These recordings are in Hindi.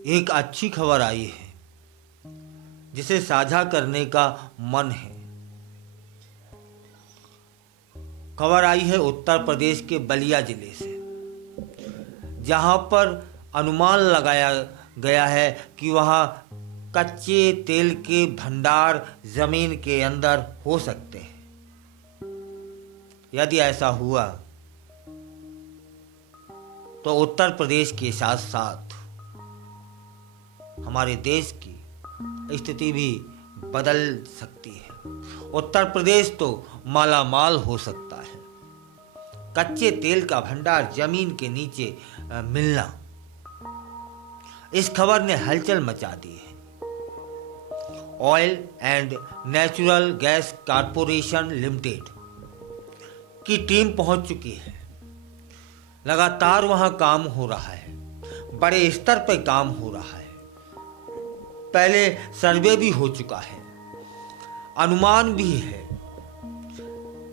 एक अच्छी खबर आई है जिसे साझा करने का मन है। खबर आई है उत्तर प्रदेश के बलिया जिले से, जहां पर अनुमान लगाया गया है कि वहां कच्चे तेल के भंडार जमीन के अंदर हो सकते हैं। यदि ऐसा हुआ तो उत्तर प्रदेश के साथ साथ हमारे देश की स्थिति भी बदल सकती है। उत्तर प्रदेश तो मालामाल हो सकता है। कच्चे तेल का भंडार जमीन के नीचे मिलना, इस खबर ने हलचल मचा दी है। Oil and natural gas corporation limited की टीम पहुंच चुकी है। लगातार वहां काम हो रहा है, बड़े स्तर पर काम हो रहा है। पहले सर्वे भी हो चुका है। अनुमान भी है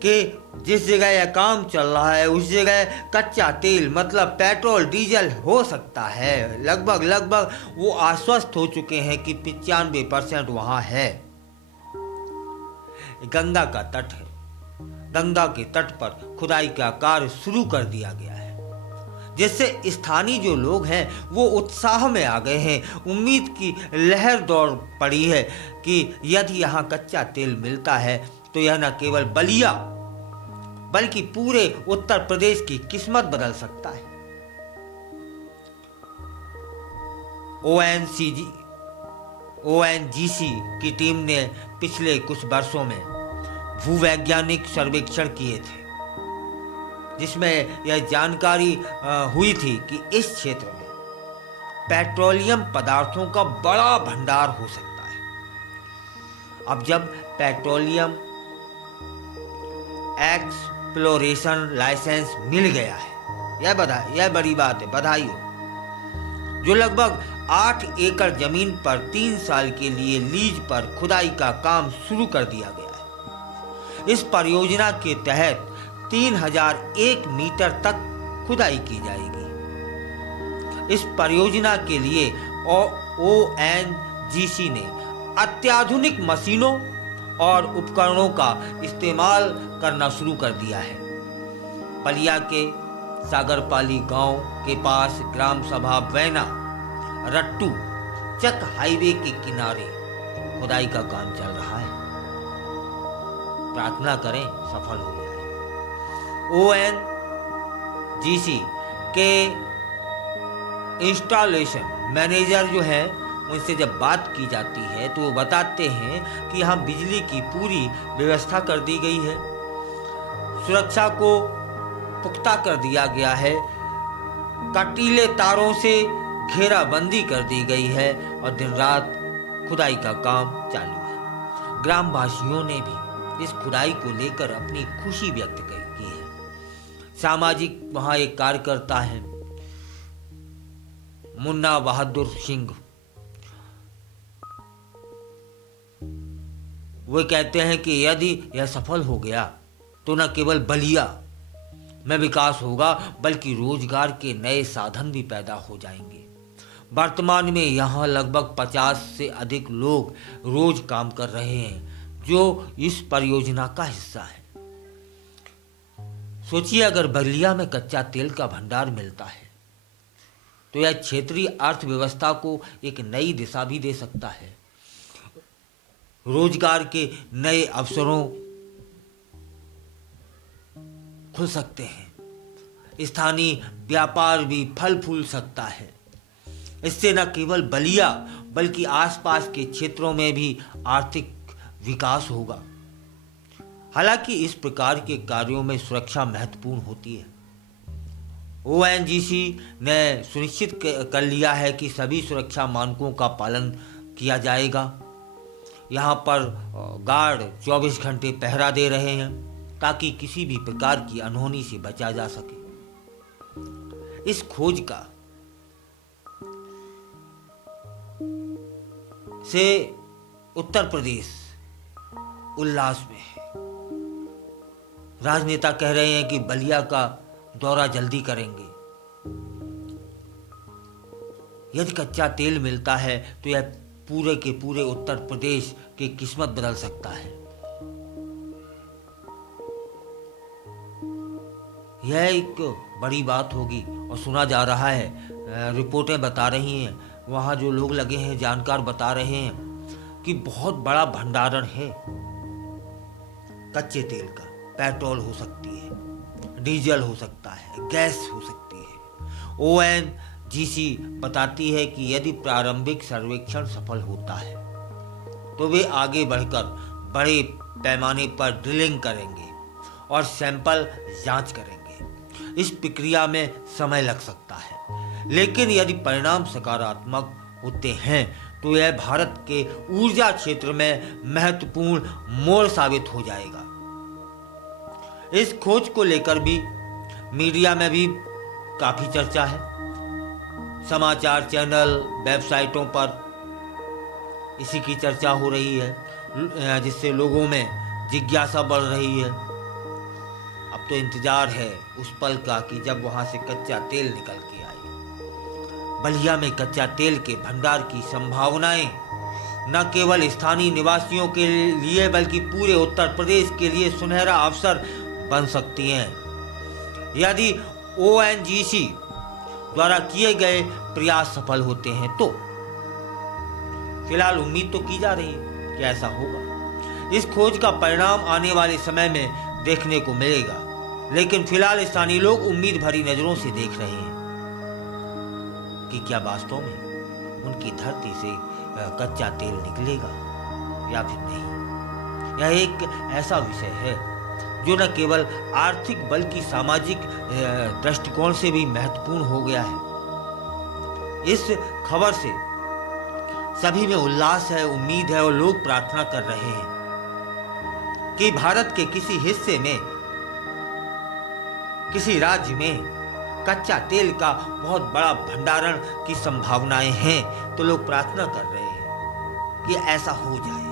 कि जिस जगह यह काम चल रहा है उस जगह कच्चा तेल मतलब पेट्रोल डीजल हो सकता है। लगभग वो आश्वस्त हो चुके हैं कि 95% वहां है। गंगा का तट है। गंगा के तट पर खुदाई का कार्य शुरू कर दिया गया है, जिससे स्थानीय जो लोग हैं वो उत्साह में आ गए हैं। उम्मीद की लहर दौड़ पड़ी है कि यदि यहाँ कच्चा तेल मिलता है तो यह न केवल बलिया बल्कि पूरे उत्तर प्रदेश की किस्मत बदल सकता है। ओएनजीसी की टीम ने पिछले कुछ वर्षों में भूवैज्ञानिक सर्वेक्षण किए थे, जिसमें यह जानकारी हुई थी कि इस क्षेत्र में पेट्रोलियम पदार्थों का बड़ा भंडार हो सकता है। अब जब पेट्रोलियम एक्सप्लोरेशन लाइसेंस मिल गया है, यह बड़ी बात है, बधाई हो। जो लगभग 8 एकड़ जमीन पर 3 साल के लिए लीज पर खुदाई का काम शुरू कर दिया गया है। इस परियोजना के तहत 3001 मीटर तक खुदाई की जाएगी। इस परियोजना के लिए ओएनजीसी ने अत्याधुनिक मशीनों और उपकरणों का इस्तेमाल करना शुरू कर दिया है। बलिया के सागरपाली गांव के पास ग्राम सभा वैना रट्टू चक हाईवे के किनारे खुदाई का काम चल रहा है। प्रार्थना करें सफल हो जाए। ओएनजीसी के इंस्टॉलेशन मैनेजर जो है, उनसे जब बात की जाती है तो वो बताते हैं कि यहाँ बिजली की पूरी व्यवस्था कर दी गई है, सुरक्षा को पुख्ता कर दिया गया है, कटीले तारों से घेराबंदी कर दी गई है और दिन रात खुदाई का काम चालू है। ग्रामवासियों ने भी इस खुदाई को लेकर अपनी खुशी व्यक्त की है। सामाजिक वहाँ एक कार्यकर्ता है मुन्ना बहादुर सिंह, वे कहते हैं कि यदि यह सफल हो गया तो न केवल बलिया में विकास होगा बल्कि रोजगार के नए साधन भी पैदा हो जाएंगे। वर्तमान में यहाँ लगभग 50 से अधिक लोग रोज काम कर रहे हैं जो इस परियोजना का हिस्सा है। सोचिए, अगर बलिया में कच्चा तेल का भंडार मिलता है तो यह क्षेत्रीय अर्थव्यवस्था को एक नई दिशा भी दे सकता है। रोजगार के नए अवसरों खुल सकते हैं। स्थानीय व्यापार भी फल फूल सकता है। इससे न केवल बलिया बल्कि आसपास के क्षेत्रों में भी आर्थिक विकास होगा। हालांकि इस प्रकार के कार्यों में सुरक्षा महत्वपूर्ण होती है। ओएनजीसी ने सुनिश्चित कर लिया है कि सभी सुरक्षा मानकों का पालन किया जाएगा। यहाँ पर गार्ड 24 घंटे पहरा दे रहे हैं ताकि किसी भी प्रकार की अनहोनी से बचा जा सके। इस खोज का से उत्तर प्रदेश उल्लास में है। राजनेता कह रहे हैं कि बलिया का दौरा जल्दी करेंगे। यदि कच्चा तेल मिलता है तो यह पूरे के पूरे उत्तर प्रदेश की किस्मत बदल सकता है। यह एक बड़ी बात होगी। और सुना जा रहा है, रिपोर्टें बता रही हैं, वहाँ जो लोग लगे हैं, जानकार बता रहे हैं कि बहुत बड़ा भंडारण है कच्चे तेल का। पेट्रोल हो सकती है, डीजल हो सकता है, गैस हो सकती है। ONGC बताती है कि यदि प्रारंभिक सर्वेक्षण सफल होता है तो वे आगे बढ़कर बड़े पैमाने पर ड्रिलिंग करेंगे और सैंपल जांच करेंगे। इस प्रक्रिया में समय लग सकता है, लेकिन यदि परिणाम सकारात्मक होते हैं तो यह भारत के ऊर्जा क्षेत्र में महत्वपूर्ण मोड़ साबित हो जाएगा। इस खोज को लेकर भी मीडिया में भी काफी चर्चा है। समाचार चैनल, वेबसाइटों पर इसी की चर्चा हो रही है, जिससे लोगों में जिज्ञासा बढ़ रही है। अब तो इंतजार है उस पल का कि जब वहां से कच्चा तेल निकल के आए। बलिया में कच्चा तेल के भंडार की संभावनाएं न केवल स्थानीय निवासियों के लिए बल्कि पूरे उत्तर प्रदेश के लिए सुनहरा अवसर बन सकती हैं, यदि ONGC द्वारा किए गए प्रयास सफल होते हैं तो। फिलहाल उम्मीद तो की जा रही है कि ऐसा होगा। इस खोज का परिणाम आने वाले समय में देखने को मिलेगा, लेकिन फिलहाल स्थानीय लोग उम्मीद भरी नजरों से देख रहे हैं कि क्या वास्तव में उनकी धरती से कच्चा तेल निकलेगा या फिर नहीं। यह एक ऐसा विषय है जो न केवल आर्थिक बल्कि सामाजिक दृष्टिकोण से भी महत्वपूर्ण हो गया है। इस खबर से सभी में उल्लास है, उम्मीद है और लोग प्रार्थना कर रहे हैं कि भारत के किसी हिस्से में, किसी राज्य में कच्चा तेल का बहुत बड़ा भंडारण की संभावनाएं हैं। तो लोग प्रार्थना कर रहे हैं कि ऐसा हो जाए।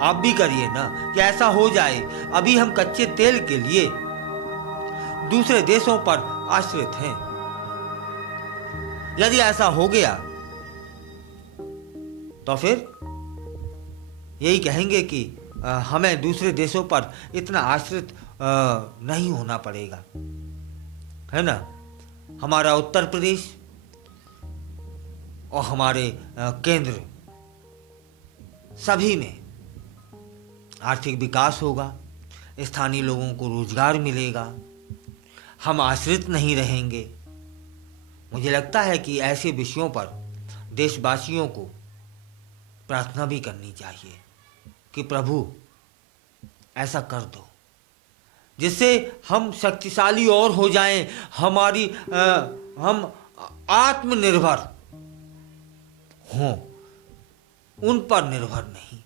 आप भी करिए ना कि ऐसा हो जाए। अभी हम कच्चे तेल के लिए दूसरे देशों पर आश्रित हैं। यदि ऐसा हो गया तो फिर यही कहेंगे कि हमें दूसरे देशों पर इतना आश्रित नहीं होना पड़ेगा, है ना। हमारा उत्तर प्रदेश और हमारे केंद्र, सभी में आर्थिक विकास होगा, स्थानीय लोगों को रोजगार मिलेगा, हम आश्रित नहीं रहेंगे। मुझे लगता है कि ऐसे विषयों पर देशवासियों को प्रार्थना भी करनी चाहिए कि प्रभु ऐसा कर दो, जिससे हम शक्तिशाली और हो जाएं, हम आत्मनिर्भर हों, उन पर निर्भर नहीं।